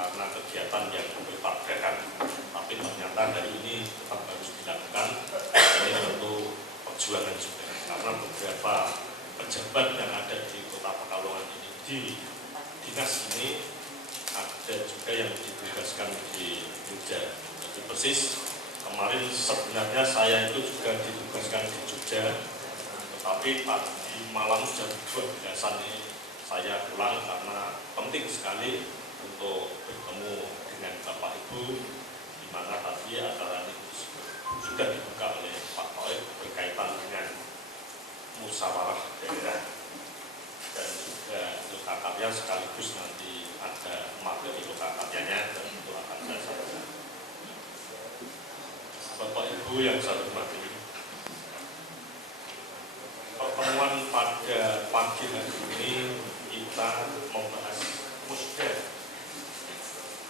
karena kegiatan yang bertabrakan. Tapi ternyata hari ini tetap harus dilakukan. Ini tentu perjuangan juga, karena beberapa pejabat yang ada di Kota Pekalongan ini, di dinas ini, ada juga yang ditugaskan di Jogja. Jadi persis kemarin sebenarnya saya itu juga ditugaskan di Jogja, tetapi tadi malam jam 12-an ini saya pulang karena penting sekali untuk bertemu dengan Bapak Ibu, di mana tadi acara ini sudah dibuka oleh Pak Toib berkaitan dengan musyawarah daerah dan juga lokakarya, sekaligus nanti ada materi lokakaryanya dan itu akan saya sampaikan. Bapak Ibu yang saya hormati, pertemuan pada pagi hari ini kita membahas musda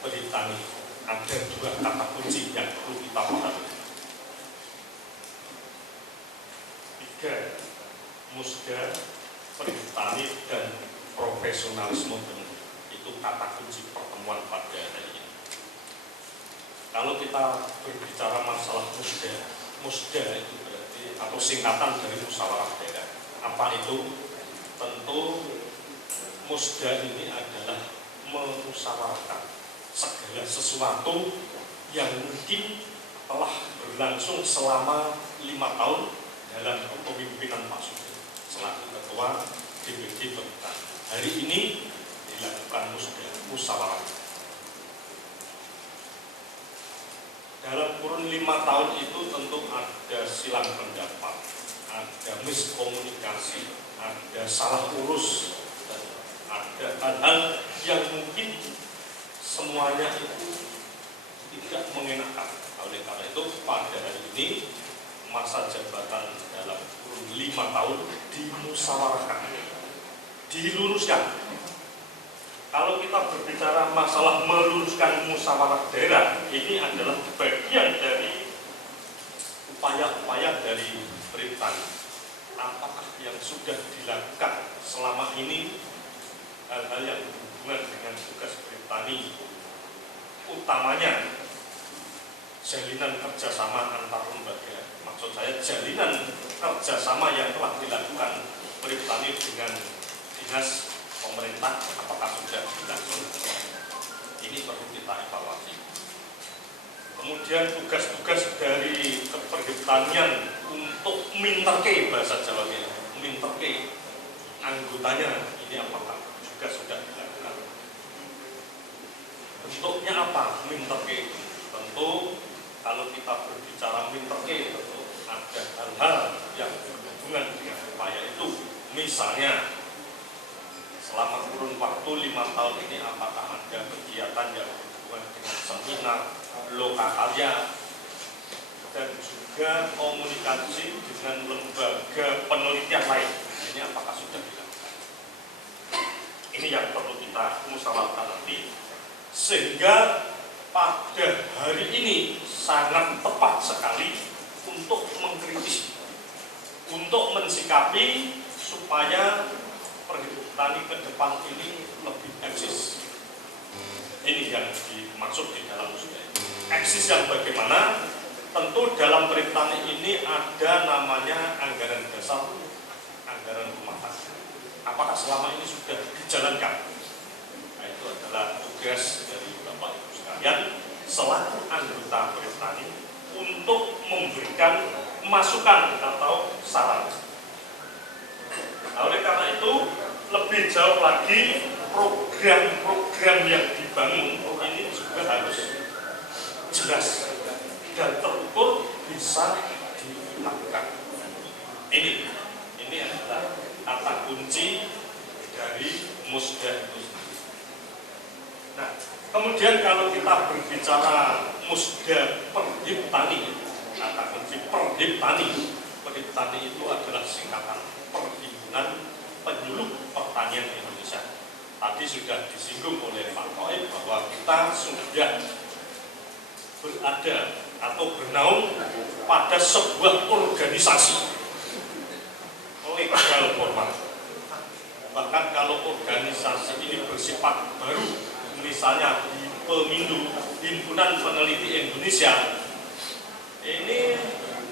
Perhutani. Ada dua kata kunci yang perlu kita pahami. 3, musda, Perhutani, dan profesionalisme penuh. Itu kata kunci pertemuan pada hari ini. Kalau kita berbicara masalah musda, musda itu berarti atau singkatan dari musyawarah daerah. Apa itu? Tentu musda ini adalah memusyawarahkan segala sesuatu yang mungkin telah berlangsung selama 5 tahun dalam kepemimpinan Pak Sugeng selaku Ketua DPD Perhutani. Hari ini dilakukan musyawarah. Dalam kurun 5 tahun itu tentu ada silang pendapat, ada miskomunikasi, ada salah urus, dan ada hal-hal yang mungkin semuanya itu tidak mengenakan. Oleh karena itu pada hari ini masa jabatan dalam kurun 5 tahun dimusyawarahkan, diluruskan. Kalau kita berbicara masalah meluruskan musyawarah daerah, ini adalah bagian dari upaya-upaya dari Perhutani. Apakah yang sudah dilakukan selama ini hal-hal yang berhubungan dengan tugas Perhutani, utamanya jalinan kerjasama antar lembaga. Maksud saya jalinan kerjasama yang telah dilakukan Perhutani dengan dinas pemerintah, apakah sudah berlangsung? Ini perlu kita evaluasi. Kemudian tugas-tugas dari keperhutanian untuk minterke, bahasa Jawanya, minterke anggotanya, ini apakah juga sudah dilakukan? Bentuknya apa minterke? Tentu kalau kita berbicara minterke, tentu ada hal-hal yang berhubungan dengan upaya itu. Misalnya selama kurun waktu 5 tahun ini apakah ada kegiatan yang berhubungan dengan seminar, lokakarya, dan juga komunikasi dengan lembaga penelitian lain. Ini apakah sudah dilakukan? Ini yang perlu kita musyawarahkan nanti, sehingga pada hari ini sangat tepat sekali untuk mengkritisi, untuk mensikapi supaya Perhutani ke depan ini lebih eksis. Ini yang dimaksud di dalam musda. Eksis yang bagaimana? Tentu dalam Perhutani ini ada namanya anggaran dasar, anggaran rumah tangga. Apakah selama ini sudah dijalankan? Nah, itu adalah tugas dari Bapak Ibu sekalian selaku anggota Perhutani untuk memberikan masukan atau saran. Nah, oleh karena itu lebih jauh lagi program-program yang dibangun ini juga harus jelas dan terukur bisa dilakukan. Ini adalah kata kunci dari musda itu. Nah, kemudian kalau kita berbicara musda Perhutani, kata kunci Perhutani, Perhutani itu adalah singkatan Perhimpunan Penyuluh Pertanian Indonesia. Tadi sudah disinggung oleh Pak Toib bahwa kita sudah berada atau bernaung pada sebuah organisasi legal formal. Bahkan kalau organisasi ini bersifat baru, misalnya Pemilu Himpunan Peneliti Indonesia, ini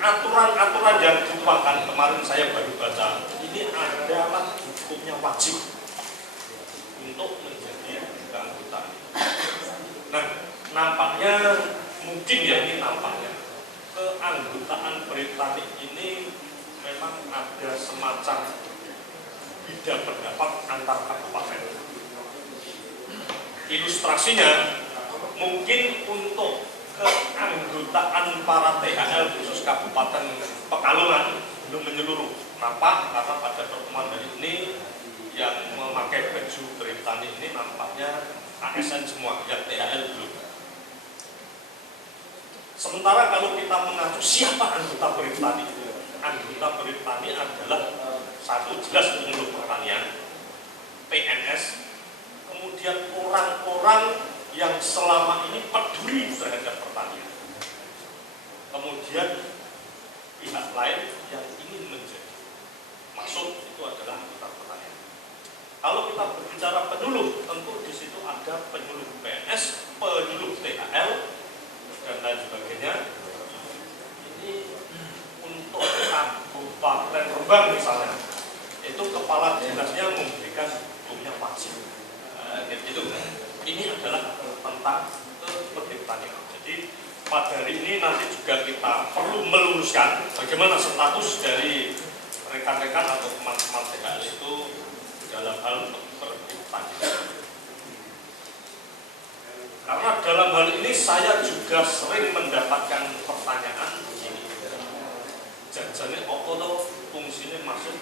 aturan-aturan yang dituangkan kemarin saya baru baca, ini adalah hukumnya wajib untuk menjadi anggota. Nah, nampaknya mungkin ya, ini nampaknya keanggotaan Britani ini memang ada semacam beda pendapat antar kabupaten. Ilustrasinya, mungkin untuk keanggotaan para THL khusus Kabupaten Pekalongan belum menyeluruh. Kenapa? Karena pada pertemuan hari ini yang memakai baju Britani ini nampaknya ASN semua, yang THL belum. Sementara kalau kita mengacu siapa anggota Britani, anggota Britani adalah satu, jelas penyuluh pertanian, PNS, kemudian orang-orang yang selama ini peduli terhadap pertanian, kemudian pihak lain yang ingin menjadi masuk itu adalah anggota pertanian. Kalau kita berbicara penyuluh, tentu di situ ada penyuluh PNS, penyuluh THL dan lain sebagainya. Ini untuk Kabupaten Rembang misalnya, itu kepala dinasnya memberikan hukumnya wajib. Gitu. Ini adalah tentang pertanian. Jadi pada hari ini nanti juga kita perlu meluruskan bagaimana status dari rekan-rekan atau teman-teman THL itu dalam hal pertanian. Karena dalam hal ini saya juga sering mendapatkan pertanyaan begini, janjane apa to fungsinya masuk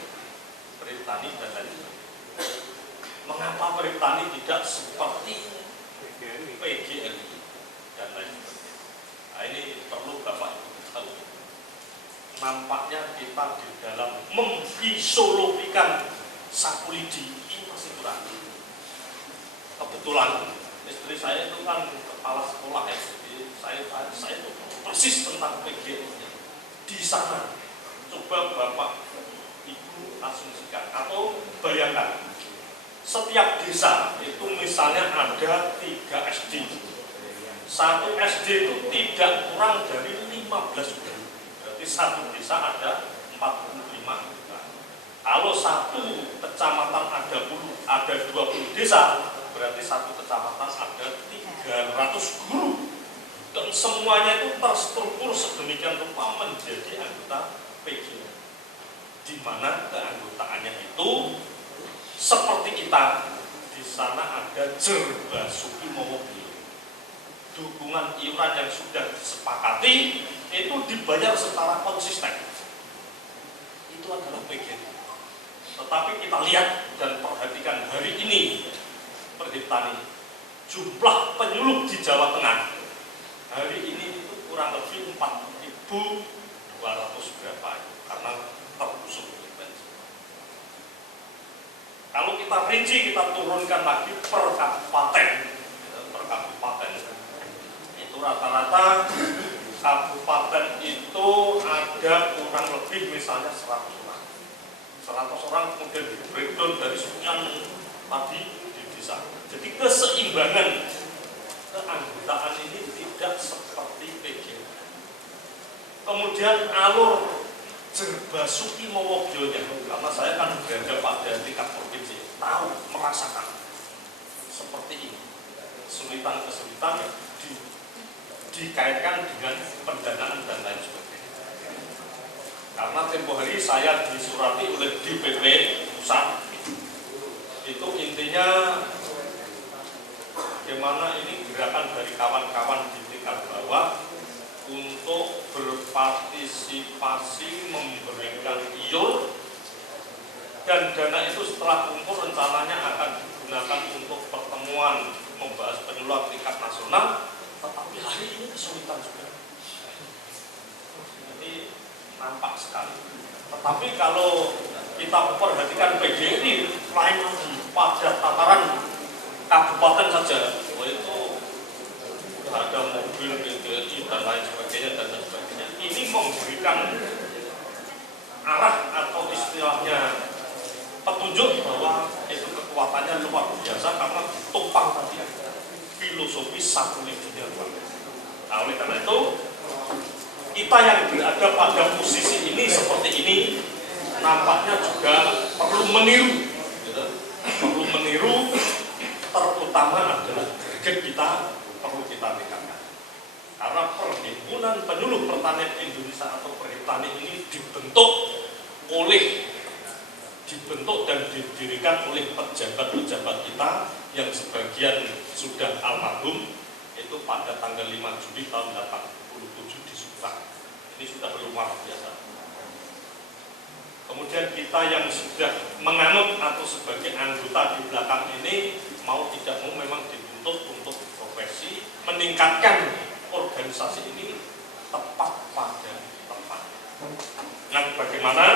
Britani dan lain sebagainya. Mengapa Britani tidak seperti PGRI dan lain sebagainya? Nah, ini perlu Bapak Ibu tahu. Nampaknya kita di dalam memfisiologikan sapu lidi ini masih kurang. Kebetulan istri saya itu kan kepala sekolah ya, jadi saya itu persis tentang PGRI di sana. Coba Bapak Ibu asumsikan atau bayangkan, setiap desa itu misalnya ada 3 SD. Satu SD itu tidak kurang dari 15 guru. Berarti satu desa ada 45 anggota. Kalau satu kecamatan ada 20 desa, berarti satu kecamatan ada 300 guru. Dan semuanya itu terstruktur sedemikian rupa menjadi anggota PG. Di mana keanggotaannya itu seperti kita, di sana ada Jerbasuki Mowobio. Dukungan iuran yang sudah disepakati itu dibayar secara konsisten. Itu adalah PGRI. Tetapi kita lihat dan perhatikan hari ini Perhiptani, jumlah penyuluh di Jawa Tengah hari ini itu kurang lebih 4.200 berapa, karena terusung. Kalau kita rinci, kita turunkan lagi per kabupaten, itu rata-rata kabupaten itu ada kurang lebih misalnya 100 orang. 100 orang kemudian di breakdown dari sekian tadi di desa. Jadi keseimbangan keanggotaan ini tidak seperti PG. Kemudian alur Jerbasuki Mowobio, karena saya kan berada pada tingkat provinsi, tahu, merasakan seperti ini kesulitan-kesulitan dikaitkan dengan pendanaan dan lain sebagainya. Karena tempo hari saya disurati oleh DPP pusat, itu intinya bagaimana ini gerakan dari kawan-kawan di tingkat bawah untuk berpartisipasi memberikan iur, dan dana itu setelah kumpul rencananya akan digunakan untuk pertemuan membahas penyuluhan tingkat nasional, tetapi hari ini kesulitan juga. Jadi nampak sekali. Tetapi kalau kita perhatikan PGRI lain lagi pada tataran kabupaten saja, itu ada mobil PGRI dan lain sebagainya. Ini memberikan arah atau istilahnya petunjuk bahwa itu kekuatannya luar biasa karena tumpang tadi filosofi satu leginya luar biasa. Nah, oleh karena itu kita yang berada pada posisi ini seperti ini nampaknya juga perlu meniru, gitu. Perlu meniru, terutama adalah greget kita perlu kita tingkatkan. Karena Perhimpunan Penyuluh Pertanian Indonesia atau Perhitani ini dibentuk dan didirikan oleh pejabat-pejabat kita yang sebagian sudah almarhum, itu pada tanggal 5 Juli tahun 87 di Subang. Ini sudah luar biasa. Kemudian kita yang sudah menganut atau sebagai anggota di belakang ini mau tidak mau memang dituntut untuk profesi meningkatkan organisasi ini tepat pada tempat. Nah, bagaimana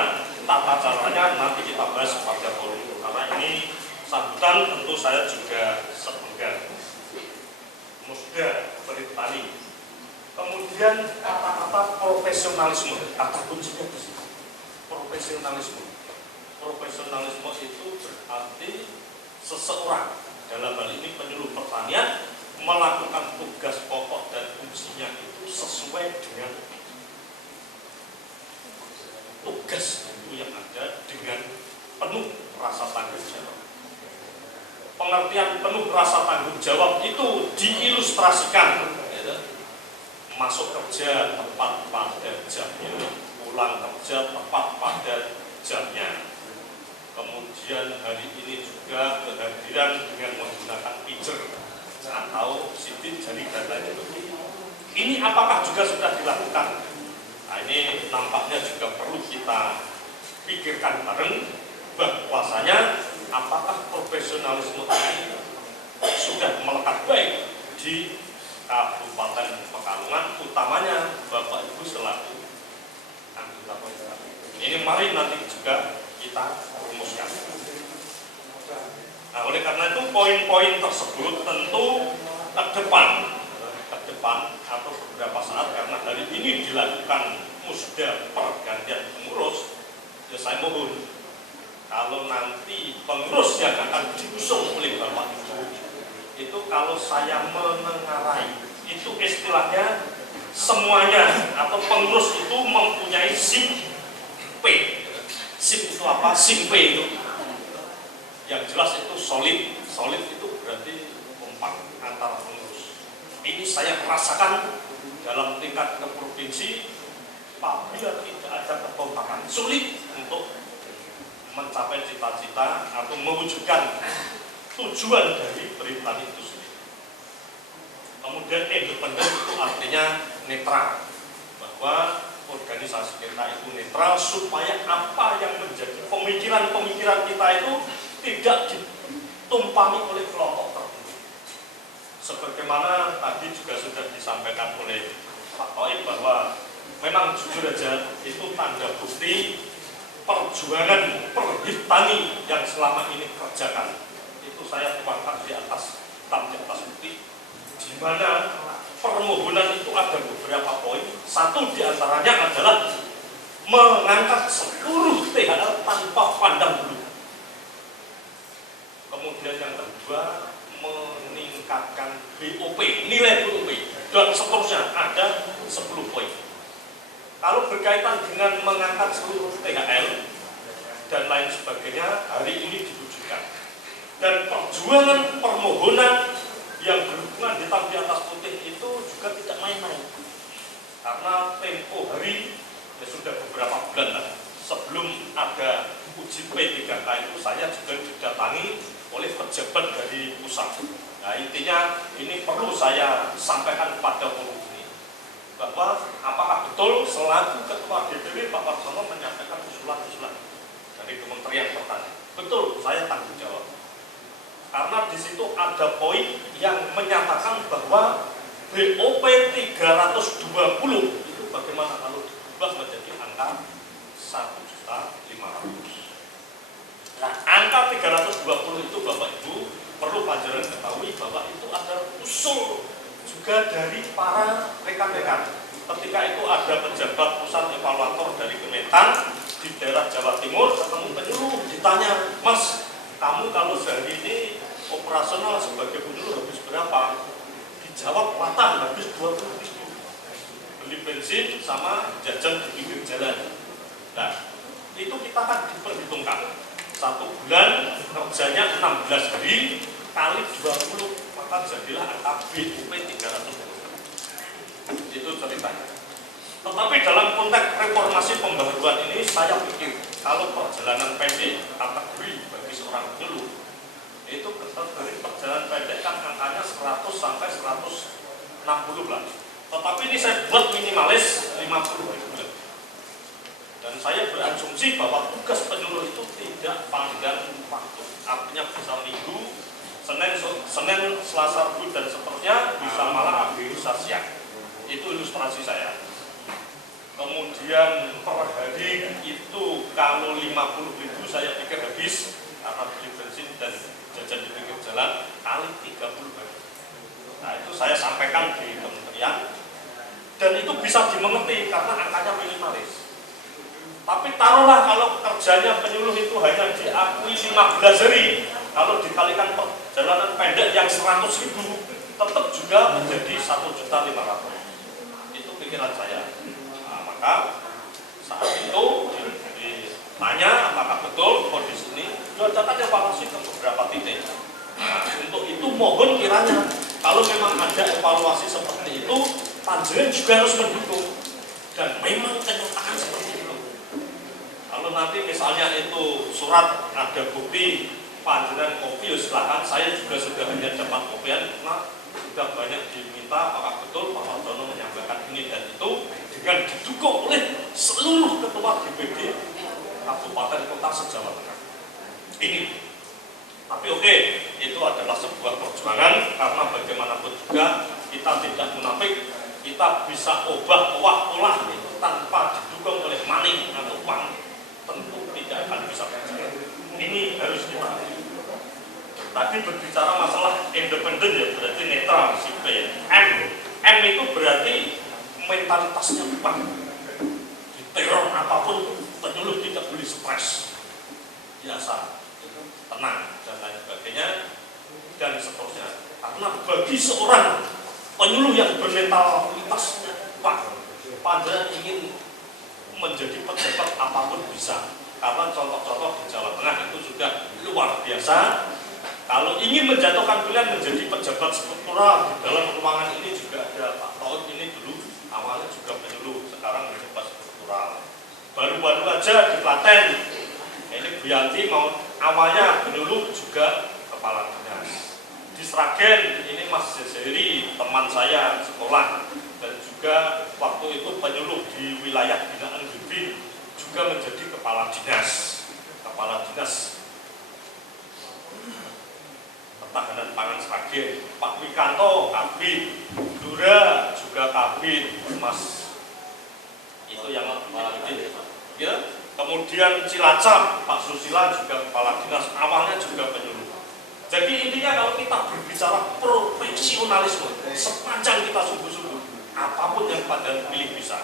tata caranya nanti kita bahas pada forum, karena ini sambutan tentu saya juga sebagai musda Perhitani. Kemudian kata-kata profesionalisme, kata kuncinya di sini. Profesionalisme. Profesionalisme itu berarti seseorang, dalam hal ini penyuluh pertanian, melakukan tugas pokok dan fungsinya itu sesuai dengan tugas itu yang ada dengan penuh rasa tanggung jawab. Pengertian penuh rasa tanggung jawab itu diilustrasikan, ya, masuk kerja tepat pada jamnya, pulang kerja tepat pada jamnya. Kemudian hari ini juga kehadiran dengan menggunakan pager atau sidik jari dan lain sebagainya. Ini apakah juga sudah dilakukan? Nah, ini nampaknya juga perlu kita pikirkan bareng bahwasanya apakah profesionalisme ini sudah melekat baik di Kabupaten Pekalongan, utamanya Bapak Ibu selaku anggota Pekalongan. Ini mari nanti juga kita rumuskan. Nah, oleh karena itu poin-poin tersebut tentu ke depan atau beberapa saat, karena hari ini dilakukan musda pergantian pengurus, ya saya mohon kalau nanti pengurus yang akan diusung oleh Bapak Ibu itu kalau saya menengarai itu istilahnya semuanya atau pengurus itu mempunyai SIM P. SIM itu apa? SIM P itu yang jelas itu solid itu berarti kompak antara pengurus. Ini saya rasakan dalam tingkat ke provinsi, apabila tidak ada kekompakan sulit untuk mencapai cita-cita atau mewujudkan tujuan dari Perhitani itu sendiri. Kemudian independen itu artinya netral, bahwa organisasi kita itu netral supaya apa yang menjadi pemikiran-pemikiran kita itu tidak ditumpangi oleh kelompok tertentu. Sebagaimana tadi juga sudah disampaikan oleh Pak Toib bahwa memang jujur aja itu tanda bukti perjuangan Perhitani yang selama ini kerjakan. Itu saya tuangkan di atas bukti, di mana permohonan itu ada beberapa poin. Satu diantaranya adalah mengangkat seluruh THL tanpa pandang bulu. Kemudian yang kedua meningkatkan BOP, nilai BOP, dan seterusnya ada 10 poin. Kalau berkaitan dengan mengangkat seluruh THL dan lain sebagainya, hari ini diwujudkan. Dan perjuangan permohonan yang berhubungan hitam di atas putih itu juga tidak main-main. Karena tempo hari ya sudah beberapa bulan sebelum ada uji P3K itu saya juga didatangi oleh pejabat dari pusat. Nah, intinya ini perlu saya sampaikan pada forum ini, bahwa apakah betul selaku Ketua DPW Pak Warsono menyampaikan usulan-usulan dari Kementerian Pertanian. Betul, saya tanggung jawab. Karena di situ ada poin yang menyatakan bahwa BOP 320 itu bagaimana kalau diubah menjadi angka 1.500.000. Nah, angka 320 itu Bapak Ibu perlu pelajaran ketahui bahwa itu ada usul juga dari para rekan-rekan. Ketika itu ada pejabat pusat evaluator dari Kementan di daerah Jawa Timur ketemu penyuluh, ditanya, Mas, kamu kalau sehari ini operasional sebagai penyuluh habis berapa? dijawab latah habis 20.000 beli bensin sama jajan di pinggir jalan. Nah, itu kita kan diperhitungkan 1 bulan kerjanya 16 hari kali 20, maka jadilah angka BUP 300. Itu ceritanya. Tetapi dalam konteks reformasi pembaruan ini saya pikir kalau perjalanan pendek kategori bagi seorang penyuluh itu kategori perjalanan pendek kan angkanya 100 sampai 160 lah. Tetapi ini saya buat minimalis 50.000. Dan saya berasumsi bahwa tugas penyuluh itu tidak panjang waktu. Artinya bisa minggu, Senin, Selasa, Rabu dan seterusnya, bisa malam, bisa siang. Itu ilustrasi saya. Kemudian per hari itu kalau 50.000 saya pikir habis karena beli bensin dan jajan di pinggir jalan kali 30 hari. Nah itu saya sampaikan di kementerian dan itu bisa dimengerti karena angkanya minimalis. Tapi taruhlah kalau kerjanya penyuluh itu hanya diakui 15 hari, kalau dikalikan perjalanan pendek yang 100.000 tetap juga menjadi 1.500.000. Itu pikiran saya. Nah, maka saat itu ditanya apakah betul kondisi ini, diadakan evaluasi ke beberapa titik. Nah, untuk itu mohon kiranya kalau memang ada evaluasi seperti itu, panjenengan juga harus mendukung dan memang kenyataan seperti itu. Kalau nanti misalnya itu surat ada bukti panjenengan kopi, silahkan. Saya juga sudah hanya dapat kopian, nah sudah banyak diminta apakah betul Pak Marjono menyampaikan ini dan itu dengan didukung oleh seluruh ketua DPD Kabupaten Kota se-Jawa Tengah. Ini. Tapi oke, itu adalah sebuah perjuangan karena bagaimanapun juga kita tidak munafik, kita bisa olah itu tanpa didukung oleh money atau uang, tentu tidak akan bisa berjalan. Ini harus kita. Tadi berbicara masalah independen ya, berarti netral, P. M itu berarti mentalitasnya kuat. Di teror apapun penyuluh tidak boleh stres, biasa, tenang dan lain sebagainya dan seterusnya. Karena bagi seorang penyuluh yang bermentalitas kuat, panjenengan ingin menjadi pejabat apapun bisa. Karena contoh-contoh di Jawa Tengah itu sudah luar biasa. Kalau ingin menjatuhkan pilihan menjadi pejabat struktural di dalam ruangan ini juga ada Pak Taud, ini dulu awalnya juga penyuluh, sekarang menjabat struktural. Baru-baru aja di Klaten, ini Bu Yanti mau awalnya penyuluh juga kepala dinas. Di Sragen ini Mas Jezeri teman saya sekolah dan juga waktu itu penyuluh di wilayah binaan Gibin juga menjadi kepala dinas Pertahanan Pangan Sragen. Pak Wikanto Kabin, Dura juga Kabin, Mas itu yang ya. Kemudian Cilacap Pak Susila juga kepala dinas, awalnya juga penyuluh. Jadi intinya kalau kita berbicara profesionalisme, sepanjang kita sungguh-sungguh, apapun yang pada pilih bisa.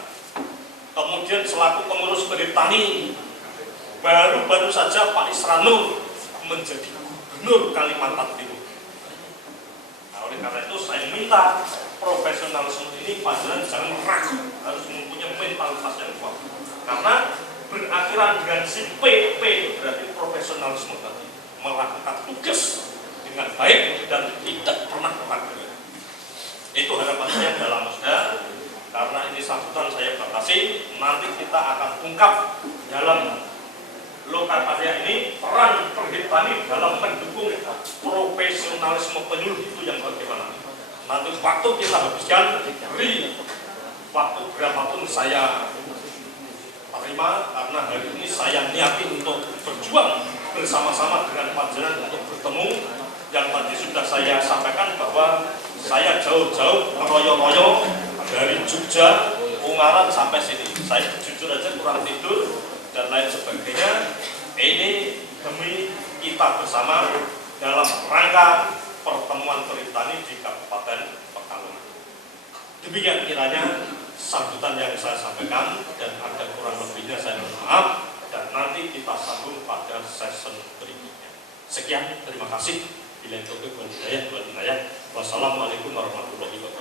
Kemudian selaku pengurus Perhiptani, baru saja Pak Isranur menjadi gubernur Kalimantan Timur. Nah, oleh karena itu saya minta profesionalisme ini panjenengan jangan ragu, harus mempunyai mentalitas yang kuat. Karena berakhiran dengan si PP berarti profesionalisme tadi, melakukan tugas dengan baik dan tidak pernah ragu. Itu harapan saya dalam musda. Karena ini sambutan saya batasi, nanti kita akan ungkap dalam lokakarya ini peran Perhiptani dalam mendukung profesionalisme penyuluh itu yang bagaimana. Nanti waktu kita habiskan, beri waktu berapapun saya terima, karena hari ini saya niati untuk berjuang bersama-sama dengan panjenengan untuk bertemu. Yang tadi sudah saya sampaikan bahwa saya jauh-jauh royo-royo dari Jogja, Ungaran sampai sini. Saya jujur aja kurang tidur dan lain sebagainya. Ini demi kita bersama dalam rangka pertemuan Perhiptani di Kabupaten Pekalongan. Demikian kiranya sambutan yang saya sampaikan, dan ada kurang lebihnya saya mohon maaf, dan nanti kita sambung pada session berikutnya. Sekian, terima kasih. Bila itu Wassalamualaikum warahmatullahi wabarakatuh.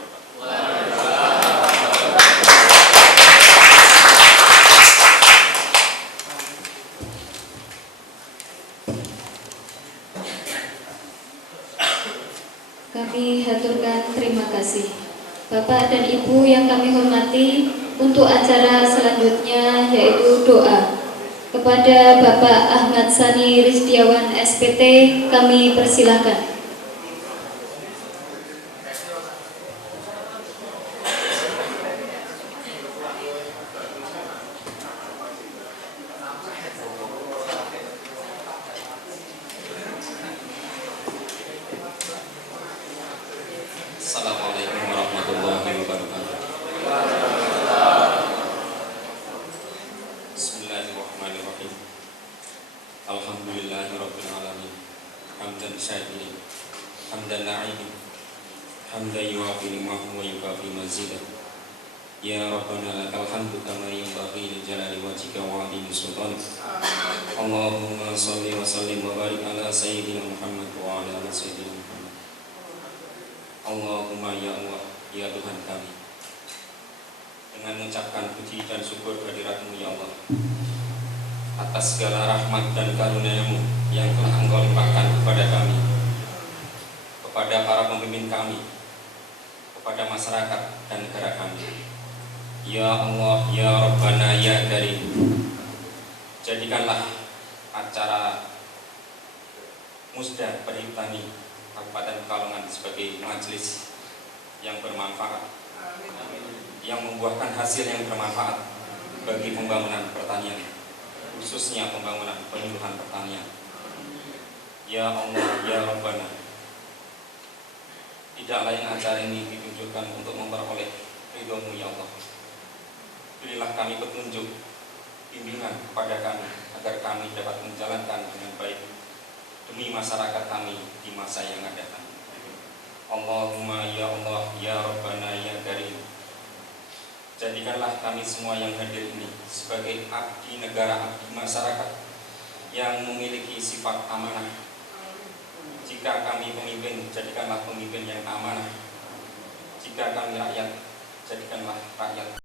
haturkan terima kasih. Bapak dan Ibu yang kami hormati, untuk acara selanjutnya yaitu doa. Kepada Bapak Ahmad Sani Rizdiawan SPT kami persilahkan. Assalamualaikum warahmatullahi wabarakatuh. Bismillahirrahmanirrahim. Alhamdulillahirabbil alamin. Hamdan syakirin, hamdan na'imin, hamdan yuwafi ni'mahu wa yukafi mazidah. Ya Rabbana lakal hamdu kama yanbaghi li jalali wajhika wa 'azimi sultanik. Allahumma shalli wa sallim wa barik ala sayyidina Muhammad wa ala ali sayyidina Muhammad. Allahumma ya Allah, ya Tuhan kami, dengan mengucapkan puji dan syukur kehadirat-Mu ya Allah, atas segala rahmat dan karunia-Mu yang telah Engkau limpahkan kepada kami, kepada para pemimpin kami, kepada masyarakat dan negara kami. Ya Allah, ya Rabbana, ya Karim, jadikanlah acara Musda Perhutani Kabupaten Pekalongan sebagai majelis yang bermanfaat, yang membuahkan hasil yang bermanfaat bagi pembangunan pertanian, khususnya pembangunan penyuluhan pertanian. Ya Allah, ya Rabbana, tidak lain acara ini ditujukan untuk memperoleh ridho-Mu ya Allah. Berilah kami petunjuk, bimbingan kepada kami, agar kami dapat menjalankan dengan baik demi masyarakat kami di masa yang akan datang. Allahumma ya Allah, ya Rabbana, ya Karim, jadikanlah kami semua yang hadir ini sebagai abdi negara, abdi masyarakat yang memiliki sifat amanah. Jika kami pemimpin, jadikanlah pemimpin yang amanah. Jika kami rakyat, jadikanlah rakyat